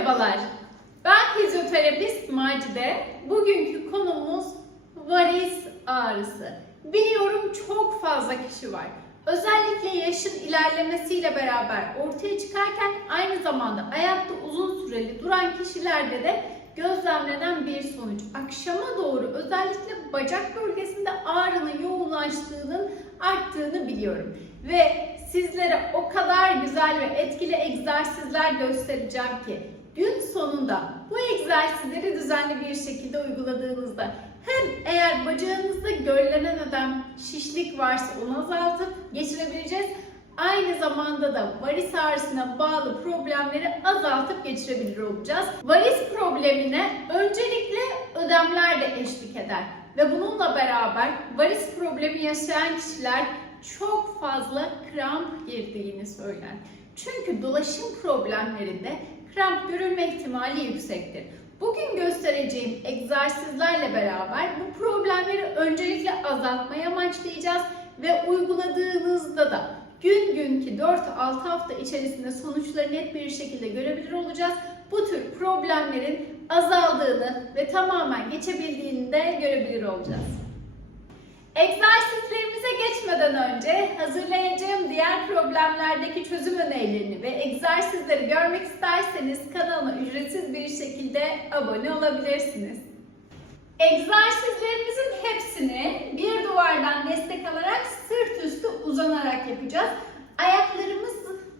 Merhabalar, ben fizyoterapist Macide. Bugünkü konumuz varis ağrısı. Biliyorum çok fazla kişi var. Özellikle yaşın ilerlemesiyle beraber ortaya çıkarken aynı zamanda ayakta uzun süreli duran kişilerde de gözlemlenen bir sonuç. Akşama doğru özellikle bacak bölgesinde ağrının yoğunlaştığının arttığını biliyorum. Ve sizlere o kadar güzel ve etkili egzersizler göstereceğim ki gün sonunda bu egzersizleri düzenli bir şekilde uyguladığınızda hem eğer bacağınızda görülenen ödem şişlik varsa onu azaltıp geçirebileceğiz. Aynı zamanda da varis ağrısına bağlı problemleri azaltıp geçirebilir olacağız. Varis problemine öncelikle ödemler de eşlik eder. Ve bununla beraber varis problemi yaşayan kişiler çok fazla kramp girdiğini söyler. Çünkü dolaşım problemlerinde kramp görülme ihtimali yüksektir. Bugün göstereceğim egzersizlerle beraber bu problemleri öncelikle azaltmaya amaçlayacağız ve uyguladığınızda da gün günkü 4-6 hafta içerisinde sonuçları net bir şekilde görebilir olacağız. Bu tür problemlerin azaldığını ve tamamen geçebildiğini de görebilir olacağız. Egzersizlerimize geçmeden önce hazırlayacağım diğer problemlerdeki çözüm önerilerini ve egzersizleri görmek isterseniz kanalıma ücretsiz bir şekilde abone olabilirsiniz. Egzersizlerimizin hepsini bir duvardan destek alarak sırt üstü uzanarak yapacağız. Ayaklarımız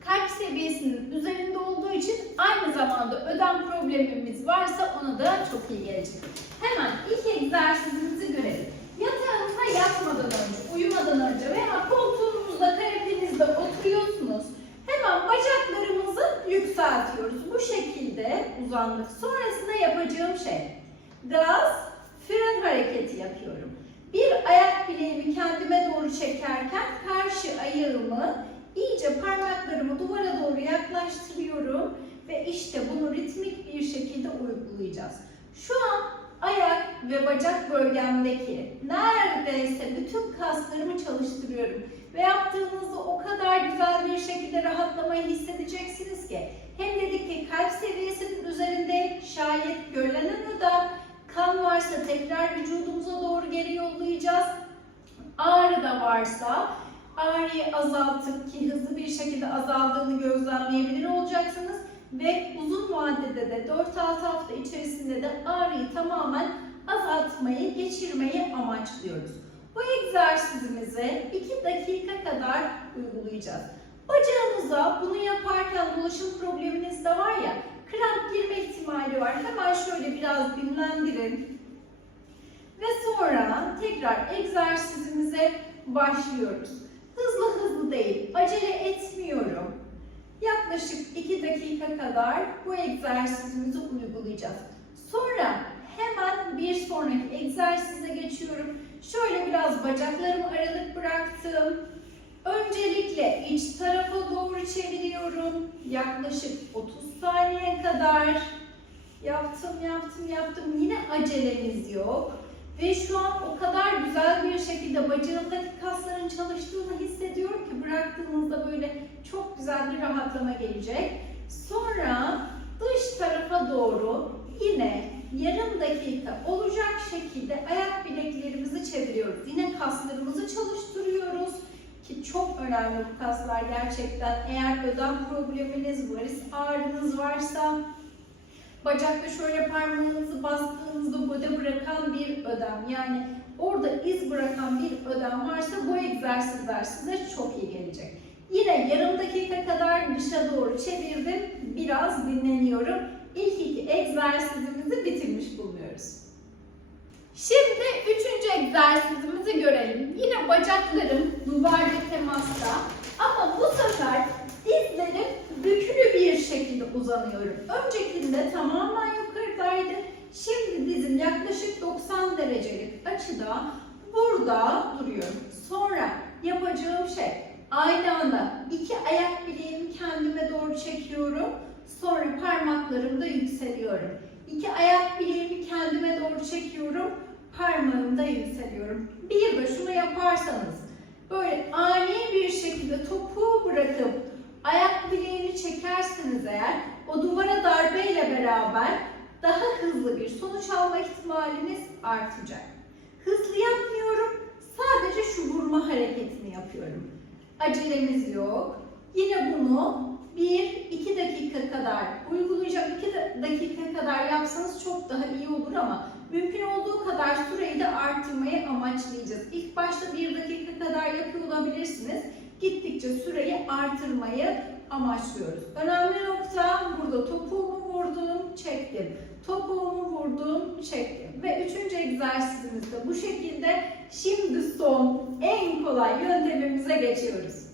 kalp seviyesinin üzerinde olduğu için aynı zamanda ödem problemimiz varsa ona da çok iyi gelecek. Hemen ilk egzersizimizi görelim. Yatağınıza yatmadan önce, uyumadan önce veya koltuğunuzda, kanepenizde oturuyorsunuz. Hemen bacaklarımızı yükseltiyoruz. Bu şekilde uzandık. Sonrasında yapacağım şey gaz fren hareketi yapıyorum. Bir ayak bileğimi kendime doğru çekerken karşı ayağımı iyice parmaklarımı duvara doğru yaklaştırıyorum ve işte bunu ritmik bir şekilde uygulayacağız. Şu an ayak ve bacak bölgemdeki neredeyse bütün kaslarımı çalıştırıyorum. Ve yaptığınızda o kadar güzel bir şekilde rahatlamayı hissedeceksiniz ki hem dedik ki kalp seviyesinin üzerinde şayet görülen ödem kan varsa tekrar vücudumuza doğru geri yollayacağız. Ağrı da varsa ağrıyı azaltıp ki hızlı bir şekilde azaldığını gözlemleyebilir olacaksınız ve uzun vadede de 4-6 hafta içerisinde de ağrıyı tamamen azaltmayı, geçirmeyi amaçlıyoruz. Bu egzersizimizi 2 dakika kadar uygulayacağız. Bacağınıza bunu yaparken dolaşım probleminiz de var ya, kramp girme ihtimali var. Hemen şöyle biraz dinlendirin. Ve sonra tekrar egzersizimize başlıyoruz. Hızlı hızlı değil, acele etmiyorum. Yaklaşık 2 dakika kadar bu egzersizimizi uygulayacağız. Sonra hemen bir sonraki egzersize geçiyorum. Şöyle biraz bacaklarımı aralık bıraktım. Öncelikle iç tarafa doğru çeviriyorum. Yaklaşık 30 saniye kadar. Yaptım, yaptım, yaptım. Yine acelemiz yok. Ve şu an o kadar güzel bir şekilde bacağımdaki kasların çalıştığını hissediyorum ki bıraktığınızda böyle çok güzel bir rahatlama gelecek. Sonra dış tarafa doğru yine yarım dakika olacak şekilde ayak bileklerimizi çeviriyoruz. Yine kaslarımızı çalıştırıyoruz ki çok önemli bu kaslar gerçekten. Eğer ödem probleminiz, varis ağrınız varsa Bacakta şöyle parmağınızı bastığınızda bode bırakan bir ödem yani orada iz bırakan bir ödem varsa bu egzersizler size çok iyi gelecek. Yine yarım dakika kadar dışa doğru çevirdim. Biraz dinleniyorum. İlk iki egzersizimizi bitirmiş bulunuyoruz. Şimdi üçüncü egzersizimizi görelim. Yine bacaklarım duvarla temasta ama bu sefer dizlerim bükülü bir şekilde uzanıyorum. Öncekinde tamamen yukarıdaydı. Şimdi dizim yaklaşık 90 derecelik açıda burada duruyorum. Sonra yapacağım şey aynı anda iki ayak bileğimi kendime doğru çekiyorum. Sonra parmaklarımda yükseliyorum. İki ayak bileğimi kendime doğru çekiyorum. Parmağımda yükseliyorum. Bir de şunu yaparsanız böyle ani bir şekilde topuğu bırakıp ayak çekerseniz eğer o duvara darbeyle hızlı bir sonuç alma ihtimalimiz artacak. Hızlı yapmıyorum. Sadece şu vurma hareketini yapıyorum. Acelemiz yok. Yine bunu 1-2 dakika kadar uygulayacağım. 2 dakika kadar yapsanız çok daha iyi olur ama mümkün olduğu kadar süreyi de arttırmayı amaçlayacağız. İlk başta 1 dakika kadar yapıyor olabilirsiniz. Gittikçe süreyi artırmayı amaçlıyoruz. Önemli nokta burada topuğumu vurdum, çektim. Topuğumu vurdum, çektim. Ve üçüncü egzersizimiz de bu şekilde. Şimdi son en kolay yöntemimize geçiyoruz.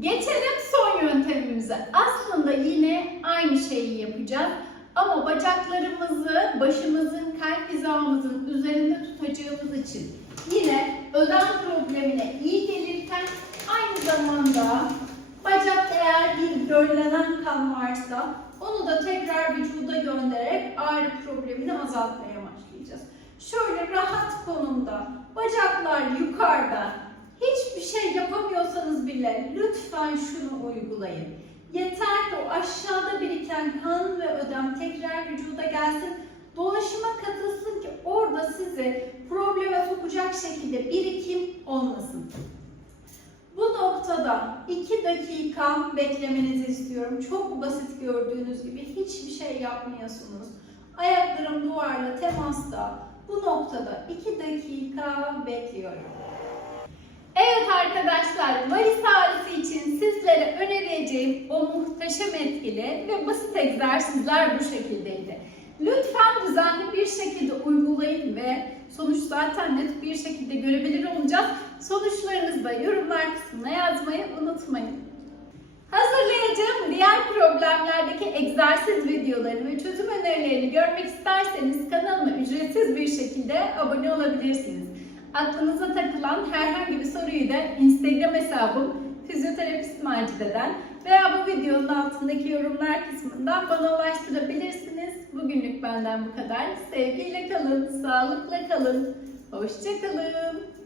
Geçelim son yöntemimize. Aslında yine aynı şeyi yapacağız. Ama bacaklarımızı başımızın kalp hizamızın üzerinde tutacağımız için yine ödem problemine iyi gelirken aynı zamanda bacak eğer bir gönlenen kan varsa onu da tekrar vücuda göndererek ağrı problemini azaltmaya başlayacağız. Şöyle rahat konumda, bacaklar yukarıda, hiçbir şey yapamıyorsanız bile lütfen şunu uygulayın. Yeter ki o aşağıda biriken kan ve ödem tekrar vücuda gelsin, dolaşıma katılsın ki orada sizi probleme sokacak şekilde birikim olmasın. Bu noktada 2 dakika beklemenizi istiyorum. Çok basit gördüğünüz gibi hiçbir şey yapmıyorsunuz. Ayaklarım duvarla temasta. Bu noktada 2 dakika bekliyorum. Evet arkadaşlar, varis ağrısı için sizlere önereceğim o muhteşem etkili ve basit egzersizler bu şekildeydi. Lütfen düzenli bir şekilde uygulayın ve sonuç zaten net bir şekilde görebilir olacağız. Sonuçlarınızı da yorumlar kısmına yazmayı unutmayın. Hazırlayacağım diğer problemlerdeki egzersiz videolarını ve çözüm önerilerini görmek isterseniz kanalıma ücretsiz bir şekilde abone olabilirsiniz. Aklınıza takılan herhangi bir soruyu da Instagram hesabım fizyoterapist Macide'den veya bu videonun altındaki yorumlar kısmından bana ulaştırabilirsiniz. Bugünlük benden bu kadar. Sevgiyle kalın, sağlıkla kalın, hoşça kalın.